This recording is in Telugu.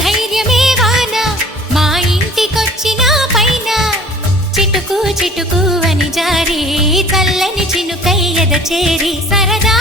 ధైర్యమే వాన మా ఇంటికొచ్చిన పైన చిటుకు చిటుకు అని జారి చల్లని చినుకై ఎద చేరి సరదా